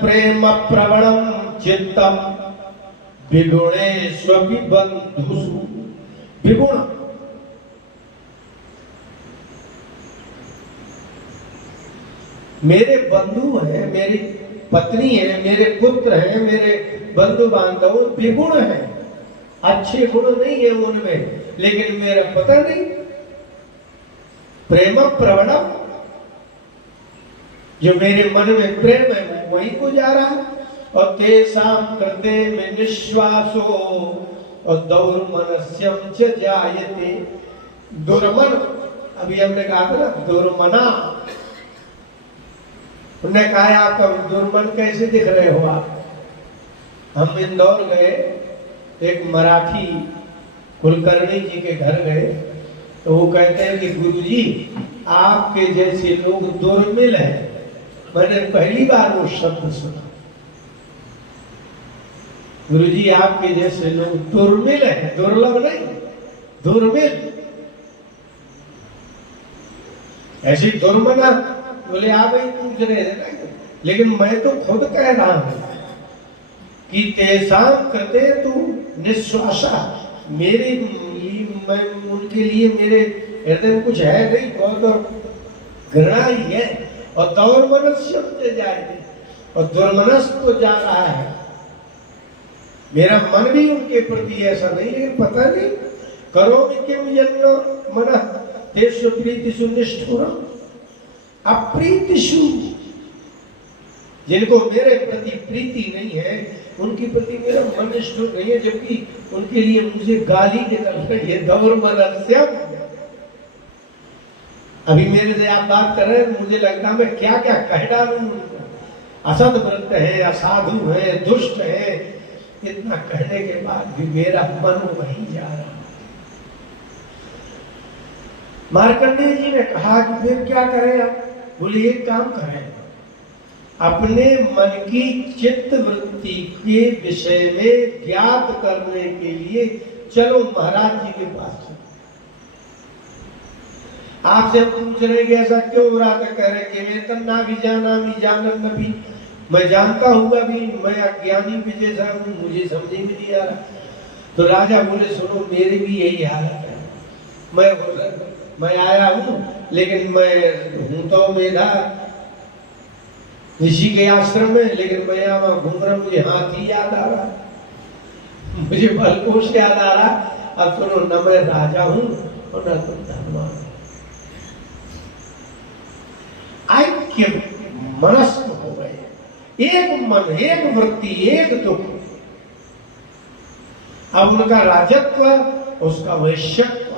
प्रेम प्रवणम चित्तम विगुणेष्वपि बंधुषु। विगुण मेरे बंधु हैं, मेरी पत्नी है, मेरे पुत्र हैं, मेरे बंधु बांधव विगुण हैं, अच्छे गुण नहीं है उनमें, लेकिन मेरा पता नहीं। प्रेम प्रवणम, जो मेरे मन में प्रेम है वो वहीं को जा रहा है। और तेषां कृते में निश्वासो और दौर्मनस्यम च जायते। दुर्मन, अभी हमने कहा था ना दुर्मना, उन्होंने कहा आपका दुर्मन कैसे दिख रहे हो आप। हम इंदौर गए, एक मराठी कुलकर्णी जी के घर गए, तो वो कहते हैं कि गुरुजी आपके जैसे लोग दुर्मिल हैं। मैंने पहली बार वो शब्द सुना, गुरुजी आपके जैसे लोग दुर्मिल हैं, दुर्लभ नहीं, दुर्मिल। ऐसी दुर्मना बोले आप ही पूछ रहे थे ना, लेकिन मैं तो खुद कह रहा हूं कि तेषां कृते तू निश्वासा, मेरे मैं उनके लिए मेरे हृदय में कुछ है नहीं, बहुत घृणा ही है। और दौर्मनस्य से जाए, और दुर्मनस तो जा रहा है। मेरा मन भी उनके प्रति ऐसा नहीं, लेकिन पता नहीं करो किम जन्म मन तेषु प्रीतिषु निष्ठुरम अप्रीतिषु। जिनको मेरे प्रति प्रीति नहीं है उनकी प्रति मेरा मन निष्ठुर नहीं है, जबकि उनके लिए मुझे गाली निकल रही है। दौर्मनस्यम, अभी मेरे से आप बात कर रहे हैं, मुझे लगता है मैं क्या क्या कह डालूं। असद व्रत है, असाधु है, दुष्ट है, इतना कहने के बाद भी मेरा मन वहीं जा रहा है। मार्कंडेय जी ने कहा कि फिर क्या करें आप। बोले एक काम करें, अपने मन की चित्त वृत्ति के विषय में ज्ञात करने के लिए चलो महाराज जी के पास चलो। आपसे पूछ रहे कि ऐसा क्यों हो रहा था, कह रहे कि वेतन ना भी जाना भी जानन न भी, मैं जानता हूँ अभी मैं अज्ञानी भी जैसा हूँ, मुझे समझ में नहीं आ रहा। तो राजा बोले सुनो मेरी भी यही हालत है, मैं आया हूँ, लेकिन मैं हूँ तो मेधा ऋषि के आश्रम में, लेकिन मैं यहाँ घूम रहा, मुझे हाथी याद आ रहा, मुझे बलकोश याद आ रहा। अब सुनो, न मैं राजा हूँ और न तुम धनवान। ऐक्य मनस्क हो गए, एक मन, एक वृत्ति, एक दुख। अब उनका राजत्व, उसका वैश्यत्व,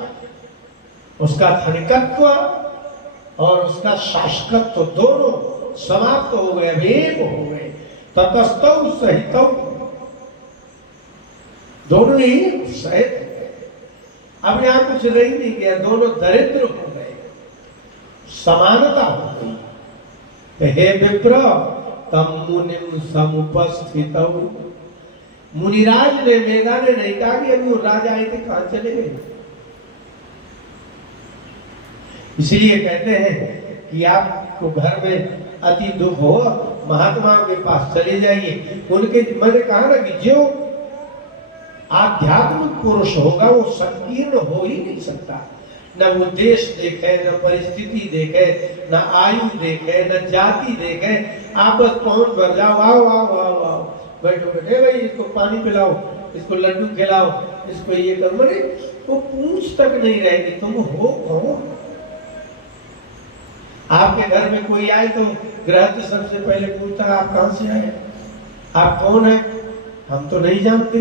उसका धनिकत्व और उसका शासकत्व दोनों समाप्त हो गए, एक हो गए। ततस्तौ सहितौ, दोनों ही सहित हो गए। अब यहां कुछ रह नहीं गया, दोनों दरिद्र हो गए, समानता हो गई। हे विप्र तम मुनिम समुपस्थितौ। मुनिराज ने, मेधा ने नहीं कहा कि अभी वो राजा आए थे कहां चले गए। इसलिए कहते हैं कि आपको घर में अति दुख हो, महात्माओं के पास चले जाइए। उनके, मैंने कहा ना कि जो आध्यात्मिक पुरुष होगा वो संकीर्ण हो ही नहीं सकता। न वो देश देखे, न परिस्थिति देखे, न आयु देखे, न जाति देखे। आप बस पहुंच भर जाओ, आओ आओ आओ आओ, बैठो बैठे भाई, इसको पानी पिलाओ, इसको लड्डू खिलाओ, इसको ये करो, मैंने वो पूछ तक नहीं रहेगी तुम हो कौन। आपके घर में कोई आए तो गृहस्थ सबसे पहले पूछता है आप कहां से आए, आप कौन है। हम तो नहीं जानते,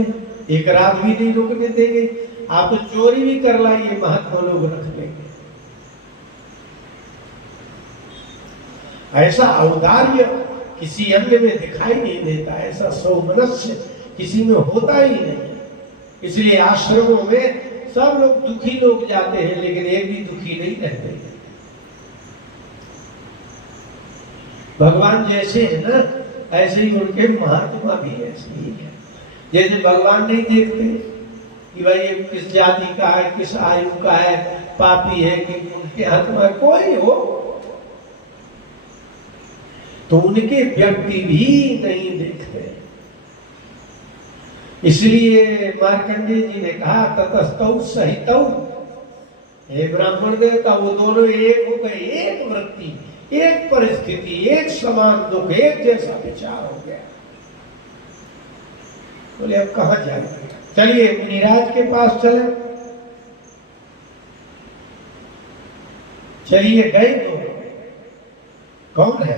एक रात भी नहीं रुकने देंगे। आप तो चोरी भी कर लाइए, महात्मा लोग रख लेंगे। ऐसा औदार्य किसी अन्य में दिखाई नहीं देता, ऐसा सौमनस्य किसी में होता ही नहीं। इसलिए आश्रमों में सब लोग दुखी लोग जाते हैं, लेकिन एक भी दुखी नहीं रहते। भगवान जैसे है ना, ऐसे ही उनके महात्मा भी ऐसे ही है। जैसे भगवान नहीं देखते कि भाई ये किस जाति का है, किस आयु का है, पापी है कि उनके आत्मा, कोई हो। तो उनके व्यक्ति भी नहीं देखते। इसलिए मार्कंडेय जी ने कहा ततस्तौ सहितौ, हे ब्राह्मण देवता, वो दोनों एक हो गए, एक वृत्ति, एक परिस्थिति, एक समान दुख, एक जैसा विचार हो गया। बोले अब कहां जाएंगे? चलिए मुनिराज के पास चले। चलिए गए तो कौन है?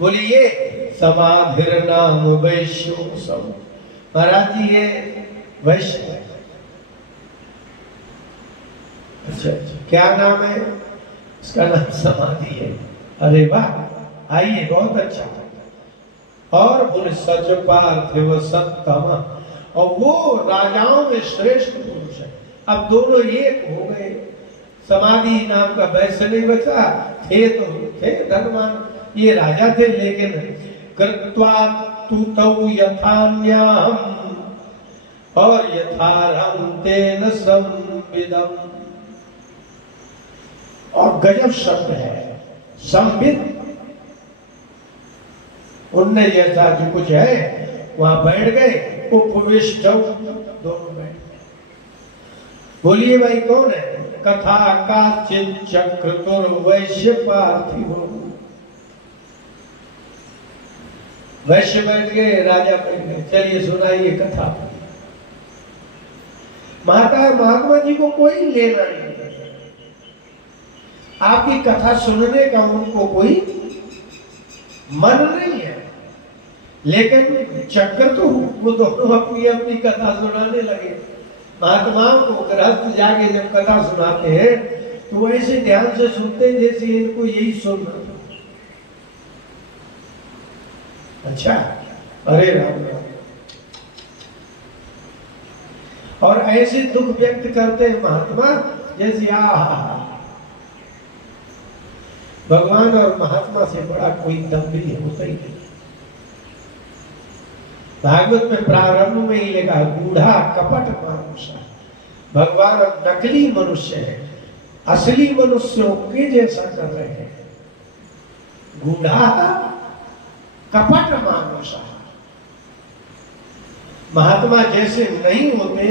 बोलिए समाधिर नाम वैश्यो सब। महाराज जी ये वैश्य है। अच्छा अच्छा, क्या नाम है? इसका नाम समाधि है। अरे वाह, आइए, बहुत अच्छा। और बोले सच पार्थिव सत्तम, और वो राजाओं में श्रेष्ठ पुरुष है। अब दोनों एक हो गए। समाधि नाम का वैश्य नहीं बचा, थे तो थे धनवान, ये राजा थे, लेकिन कृत्वा तुतौ यथान्याम और यथारहं तेन संविदम्। और गजब शब्द है संविद, उनने जैसा जो कुछ है वहां बैठ गए, उपविष्ट दोनों बैठ गए। बोलिए भाई कौन है? कथा का चक्रतुर वैश्य पार्थिव। वैश्य बैठ गए, राजा बैठ गए। चलिए सुनाइए कथा। महात्मा जी को कोई लेना नहीं, आपकी कथा सुनने का उनको कोई मन नहीं है। लेकिन चक्र तो वो दोनों अपनी अपनी कथा सुनाने लगे। महात्माओं को गृहस्थ जाके जब कथा सुनाते हैं तो ऐसे ध्यान से सुनते जैसे इनको यही सुनना था। अच्छा, अरे राम राम। और ऐसे दुख व्यक्त करते हैं महात्मा जैसे भगवान और महात्मा से बड़ा कोई दम्भी होता ही नहीं। भागवत में प्रारंभ में ही लिखा गूढ़ा कपट मानुष। भगवान नकली मनुष्य है, असली मनुष्यों के जैसा कर रहे हैं। गूढ़ा कपट मानुष। महात्मा जैसे नहीं होते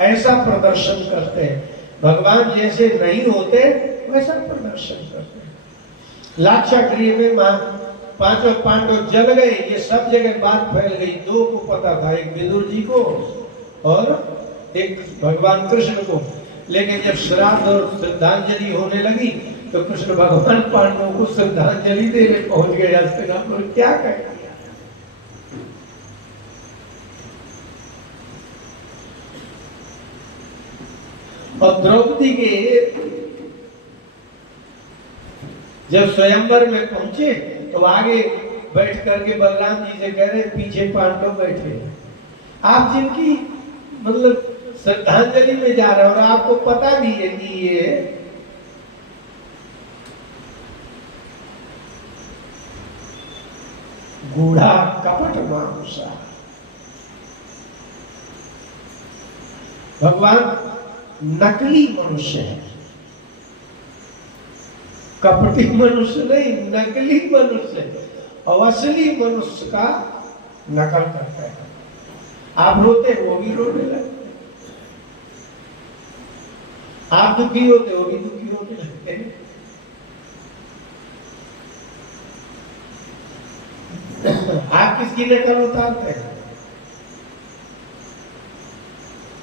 ऐसा प्रदर्शन करते हैं, भगवान जैसे नहीं होते वैसा प्रदर्शन करते हैं। लाक्षागृह में पांचों पांडव जल गए, ये सब जगह बात फैल गई। दो को पता था, एक विदुर जी को और एक भगवान कृष्ण को। लेकिन जब श्राद्ध और श्रद्धांजलि होने लगी तो कृष्ण भगवान पांडवों को श्रद्धांजलि देने पहुंच गए। हस्तिनापुर क्या कह दिया। और द्रौपदी के जब स्वयंवर में पहुंचे तो आगे बैठ करके बलराम जी से कह रहे, पीछे पांडव बैठे, आप जिनकी मतलब श्रद्धांजलि में जा रहे हैं और आपको पता भी है कि ये गूढ़ा कपट मानुषा। भगवान नकली मनुष्य है, कपटी मनुष्य नहीं, नकली मनुष्य। और असली मनुष्य का नकल करते हैं। आप रोते वो भी रोने लगते, आप दुखी होते वो भी दुखी होने लगते हैं। आप किसकी नकल उतारते हैं?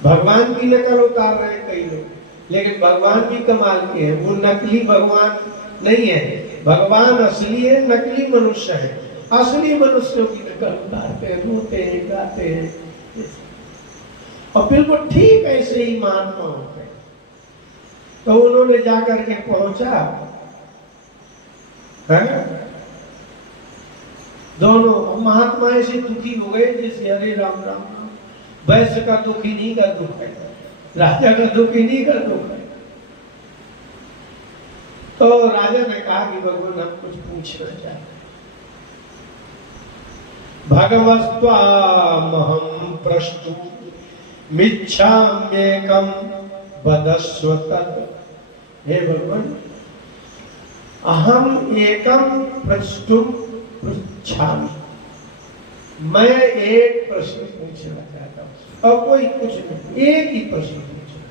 भगवान की नकल उतार रहे हैं कई लोग, लेकिन भगवान भी कमाल के हैं। वो नकली भगवान नहीं है, भगवान असली है, नकली मनुष्य है। असली मनुष्यों की नकल उतारते हैं, रोते हैं, गाते हैं। और बिल्कुल ठीक ऐसे ही महात्मा होते हैं। तो उन्होंने जाकर के पहुंचा है? दोनों महात्मा ऐसे दुखी हो गए जैसे अरे राम राम। वैश्य का दुखी नहीं का दुख है, राजा का दुखी नहीं का दुख है। तो राजा ने कहा कि भगवान हम कुछ पूछना चाहते हैं। भगवस्त्वामहं प्रष्टुं मिच्छाम्येकं वदस्व तत्। हे भगवान, अहम एकम प्रष्टुम पृच्छामि, मैं एक प्रश्न पूछना चाहता हूं, और कोई कुछ नहीं, एक ही प्रश्न पूछना।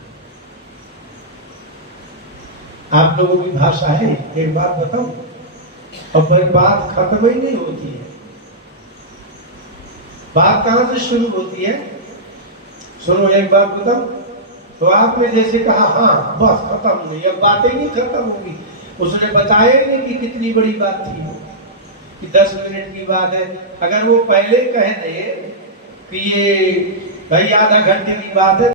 आप लोगों की भाषा है, एक बात बताऊं, और फिर बात खत्म ही नहीं होती है। बात कहां से शुरू होती है? सुनो एक बात बताओ, तो आपने जैसे कहा हाँ बस खत्म हुई, अब बातें नहीं खत्म होगी। उसने बताया नहीं कि कितनी बड़ी बात थी वो, कि 10 मिनट की बात है। अगर वो पहले कह दे कि ये भाई आधा घंटे की बात है,